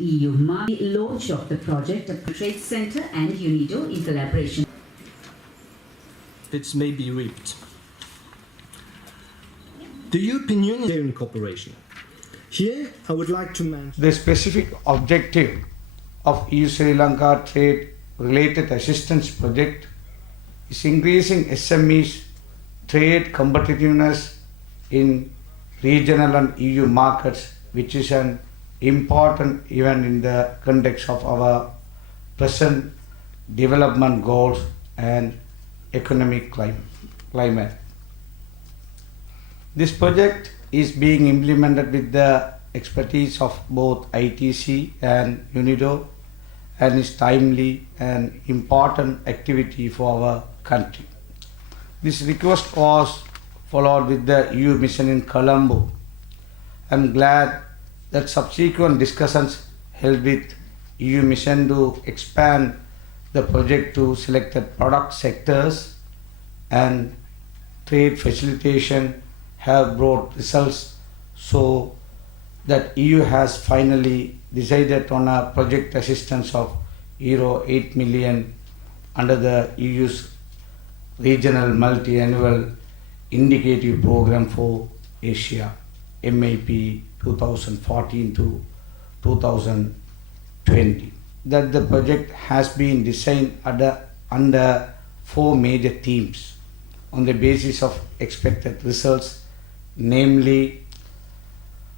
EU mark the launch of the project of the Trade Centre and UNIDO in collaboration. It may be reaped. The European Union cooperation. Here, I would like to mention the specific objective of EU-Sri Lanka trade-related assistance project is increasing SMEs' trade competitiveness in regional and EU markets, which is an important event in the context of our present development goals and economic climate. This project is being implemented with the expertise of both ITC and UNIDO and is timely and important activity for our country. This request was followed with the EU mission in Colombo. I am glad that subsequent discussions held with EU mission to expand the project to selected product sectors and trade facilitation have brought results, so that EU has finally decided on a project assistance of euro 8 million under the EU's regional multi-annual indicative program for Asia, MAP 2014 to 2020. That the project has been designed under 4 major themes on the basis of expected results, namely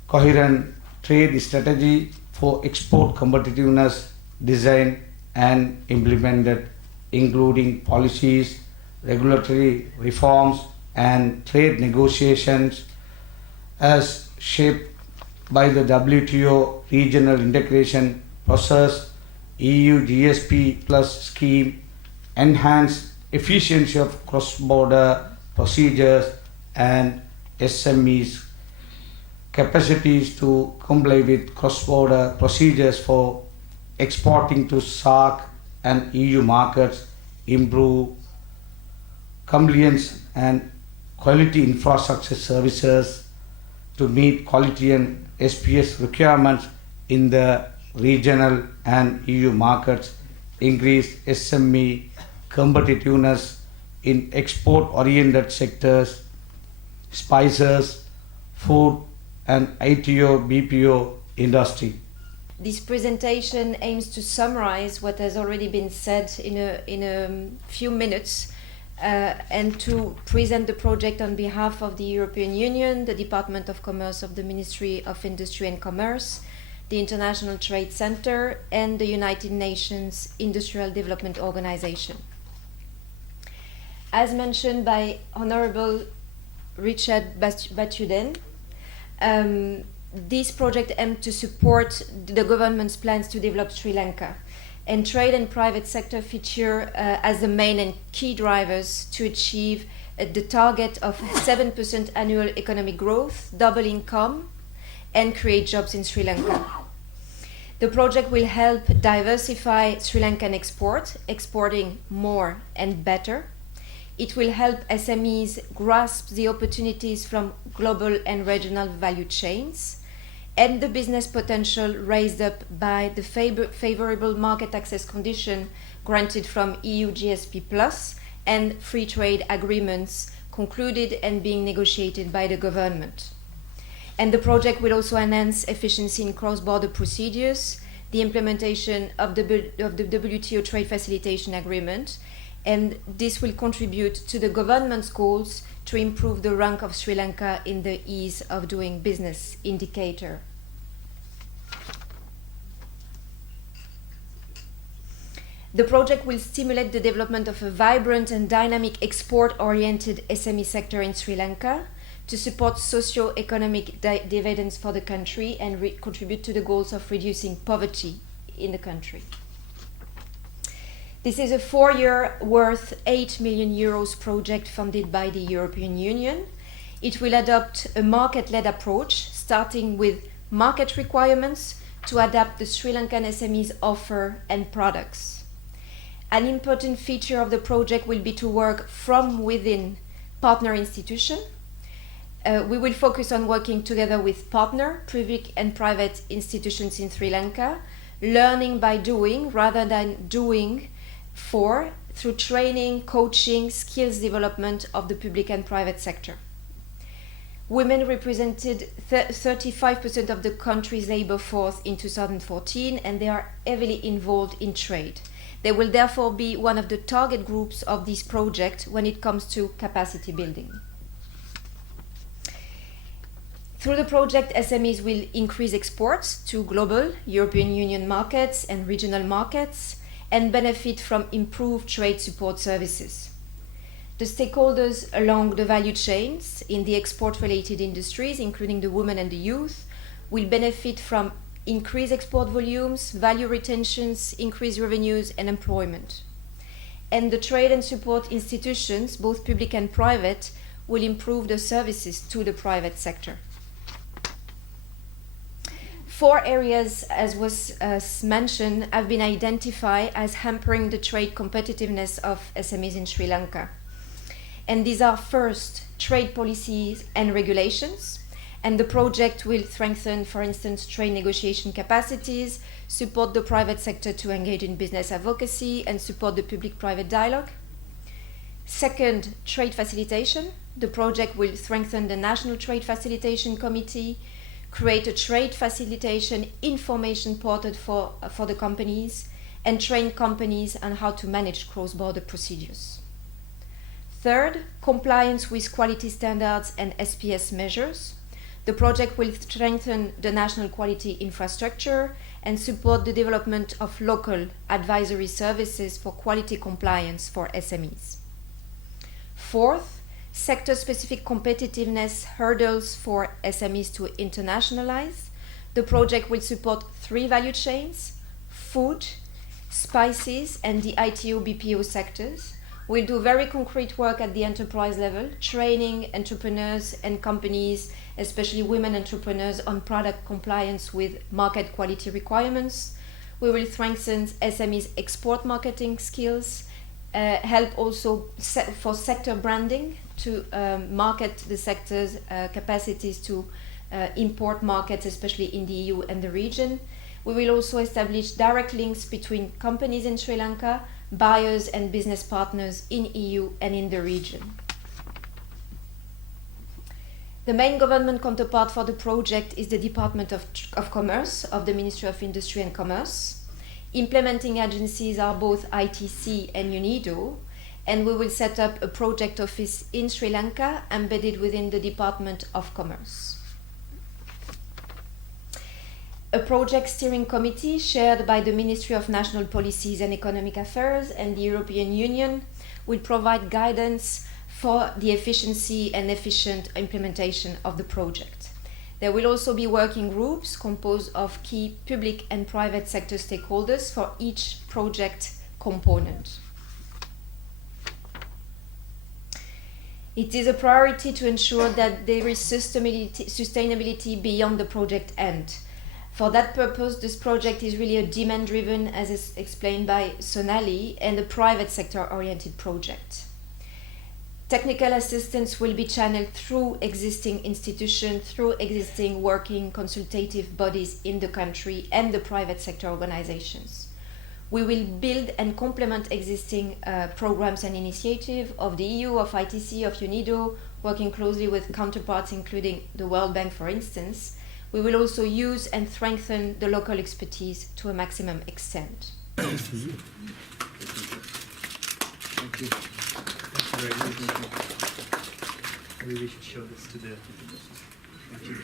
coherent trade strategy for export competitiveness designed and implemented, including policies, regulatory reforms and trade negotiations as shaped by the WTO regional integration process, EU GSP Plus scheme, enhanced efficiency of cross-border procedures and SMEs capacities to comply with cross-border procedures for exporting to SAARC and EU markets, improve compliance and quality infrastructure services to meet quality and SPS requirements in the regional and EU markets, increase SME competitiveness in export-oriented sectors, spices, food and ITO BPO industry. This presentation aims to summarize what has already been said in a few minutes and to present the project on behalf of the European Union, the Department of Commerce of the Ministry of Industry and Commerce, the International Trade Center and the United Nations Industrial Development Organization. As mentioned by Honorable Richard Batuden, this project aims to support the government's plans to develop Sri Lanka, and trade and private sector feature as the main and key drivers to achieve the target of 7% annual economic growth, double income, and create jobs in Sri Lanka. The project will help diversify Sri Lankan exporting more and better. It will help SMEs grasp the opportunities from global and regional value chains and the business potential raised up by the favorable market access condition granted from EU GSP Plus and free trade agreements concluded and being negotiated by the government. And the project will also enhance efficiency in cross-border procedures, the implementation of the WTO Trade Facilitation Agreement, and this will contribute to the government's goals to improve the rank of Sri Lanka in the ease of doing business indicator. The project will stimulate the development of a vibrant and dynamic export-oriented SME sector in Sri Lanka to support socio-economic dividends for the country and contribute to the goals of reducing poverty in the country. This is a 4-year worth 8 million euros project funded by the European Union. It will adopt a market-led approach, starting with market requirements to adapt the Sri Lankan SMEs offer and products. An important feature of the project will be to work from within partner institutions We will focus on working together with partner, public and private institutions in Sri Lanka, learning by doing rather than doing through training, coaching, skills development of the public and private sector. Women represented 35% of the country's labor force in 2014, and they are heavily involved in trade. They will therefore be one of the target groups of this project when it comes to capacity building. Through the project, SMEs will increase exports to global European Union markets and regional markets and benefit from improved trade support services. The stakeholders along the value chains in the export-related industries, including the women and the youth, will benefit from increased export volumes, value retentions, increased revenues, and employment. And the trade and support institutions, both public and private, will improve the services to the private sector. 4 areas, as was mentioned, have been identified as hampering the trade competitiveness of SMEs in Sri Lanka. And these are first, trade policies and regulations. And the project will strengthen, for instance, trade negotiation capacities, support the private sector to engage in business advocacy, and support the public-private dialogue. Second, trade facilitation. The project will strengthen the National Trade Facilitation Committee, create a trade facilitation information portal for the companies, and train companies on how to manage cross-border procedures. Third, compliance with quality standards and SPS measures. The project will strengthen the national quality infrastructure and support the development of local advisory services for quality compliance for SMEs. Fourth, sector-specific competitiveness hurdles for SMEs to internationalize. The project will support 3 value chains: food, spices, and the ITO-BPO sectors. We'll do very concrete work at the enterprise level, training entrepreneurs and companies, especially women entrepreneurs, on product compliance with market quality requirements. We will strengthen SMEs' export marketing skills, help also for sector branding to market the sector's capacities to import markets, especially in the EU and the region. We will also establish direct links between companies in Sri Lanka, buyers and business partners in EU and in the region. The main government counterpart for the project is the Department of Commerce of the Ministry of Industry and Commerce. Implementing agencies are both ITC and UNIDO, and we will set up a project office in Sri Lanka embedded within the Department of Commerce. A project steering committee chaired by the Ministry of National Policies and Economic Affairs and the European Union will provide guidance for the efficiency and efficient implementation of the project. There will also be working groups composed of key public and private sector stakeholders for each project component. It is a priority to ensure that there is sustainability beyond the project end. For that purpose, this project is really a demand-driven, as is explained by Sonali, and a private sector-oriented project. Technical assistance will be channeled through existing institutions, through existing working consultative bodies in the country and the private sector organizations. We will build and complement existing programs and initiatives of the EU, of ITC, of UNIDO, working closely with counterparts including the World Bank, for instance. We will also use and strengthen the local expertise to a maximum extent. Thank you. Thank you very much. I really should show this to the. Thank you.